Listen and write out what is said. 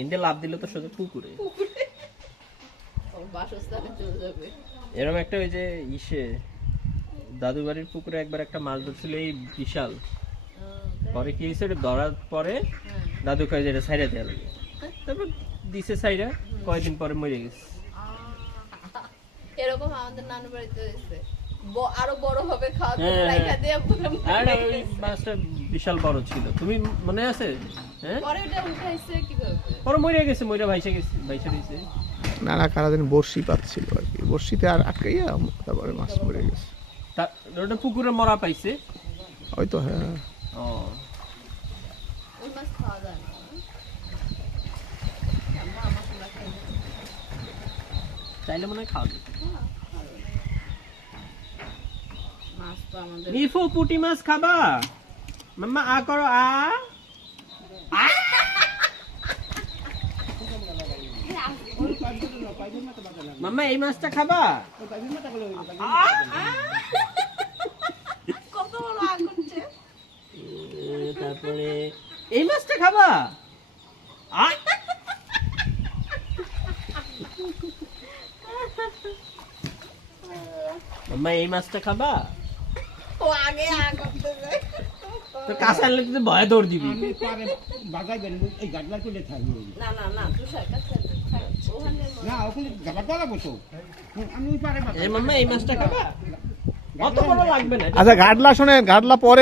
এন্ডে লাভ দিলে তো সোজা পুকুরে বাসস্থানে চলে যাবে। এরকম একটা ওই যে ইসে দাদু বাড়ির পুকুরে একবার একটা মাছ ধরছিল এই বিশাল, পরে কি হয়েছে ধরার পরে দাদু কয় যে এটা সাইডে দেওয়া লাগে, তারপর দিছে সাইডে, কয়েকদিন পরে মরে গেছে। এরকম আমাদের নানু বাড়িতে হয়েছে, আরো বড় হবে খাওয়া দাওয়া রাইখা দিয়ে পুরো আরে ওই মাছটা বিশাল বড় ছিল, তুমি মনে আছে? হ্যাঁ, পরে ওটা উঠাইছে কিভাবে? পরে মরে গেছে, মরে ভাইসা গেছে, ভাইসা দিয়েছে। নানা কারাদিন বড়শি পাচ্ছিল আর কি, বড়শিতে আর আটকাইয়া তারপরে মাছ মরে গেছে। ওটা পুকুরে মরা পাইছে হয়তো, হ্যাঁ। ও ওই মাছ খাওয়া যায় না। আমরা মশলা খাই না। চাইলে মনে হয় খাওয়া যেত। মাছ তো আমাদের মিফু পুঁটি মাছ খাবা? মাম্মা আ করো, আ আ। মাম্মা এই মাছটা খাবা? কত বড় আগুন করছে। তারপরে এই মাছটা খাবা? আ। মাম্মা এই মাছটা খাবা? ও আগে করতেছে। তো কাছে আনলে তুই ভয়ে দৌড় দিবি। না না না তুষার কাছে ওখানে মাম্মা এই মাছটা খাবা? অত বড় লাগবে না। আচ্ছা, গাডলা শোনেন, গাডলা পরে